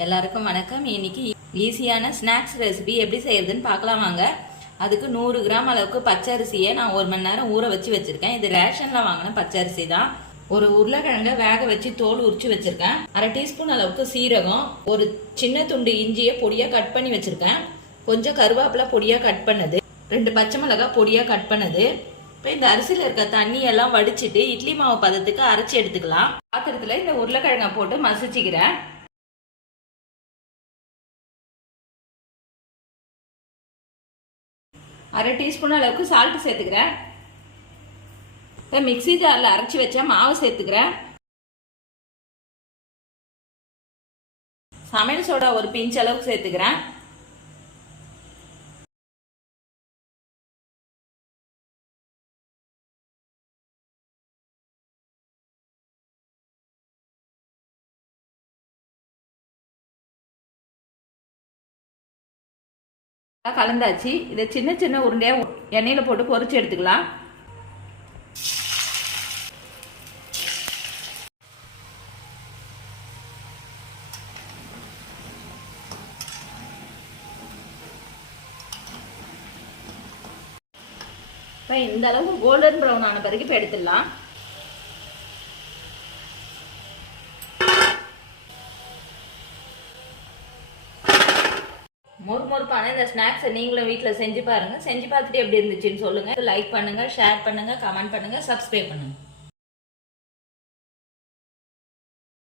எல்லாருக்கும் வணக்கம். இன்னைக்கு ஈஸியான ஸ்நாக்ஸ் ரெசிபி எப்படி செய்யறதுன்னு பார்க்கலாம் வாங்க. அதுக்கு நூறு கிராம் அளவுக்கு பச்சரிசியை நான் ஒரு மணி நேரம் ஊற வச்சு வச்சிருக்கேன். இது ரேஷன்ல வாங்கின பச்சரிசி தான். ஒரு உருளைக்கிழங்க வேக வச்சு தோல் உரிச்சு வச்சிருக்கேன். அரை டீஸ்பூன் அளவுக்கு சீரகம் ஒரு சின்ன துண்டு இஞ்சியை பொடியா கட் பண்ணி வச்சிருக்கேன். கொஞ்சம் கருவேப்பிலை பொடியா கட் பண்ணது. ரெண்டு பச்சை மிளகாய் பொடியா கட் பண்ணது. இப்போ இந்த அரிசியில் இருக்க தண்ணி எல்லாம் வடிச்சிட்டு இட்லி மாவு பதத்துக்கு அரைச்சி எடுத்துக்கலாம். பாத்திரத்தில் இந்த உருளைக்கிழங்கை போட்டு மசிச்சுக்கிறேன். அரை டீஸ்பூன் அளவுக்கு சால்ட் சேர்த்துக்கிறேன். இப்போ மிக்ஸி ஜாரில் அரைச்சி வச்ச மாவு சேர்த்துக்கிறேன். சமையல் சோடா ஒரு பிஞ்ச் அளவுக்கு சேர்த்துக்கிறேன். கலந்தாச்சு. இதை சின்ன சின்ன உருண்டையா எண்ணெயில் போட்டு பொரிச்சு எடுத்துக்கலாம். இப்போ இந்த அளவுக்கு கோல்டன் ப்ரௌன் ஆன பிறகு இப்போ எடுத்துடலாம். மொறுமொறுப்பான இந்த ஸ்நாக்ஸை நீங்களும் வீட்டில் செஞ்சு பாருங்க. செஞ்சு பார்த்துட்டு எப்படி இருந்துச்சுன்னு சொல்லுங்க. லைக் பண்ணுங்க ஷேர் பண்ணுங்க கமெண்ட் பண்ணுங்க சப்ஸ்கிரைப் பண்ணுங்க.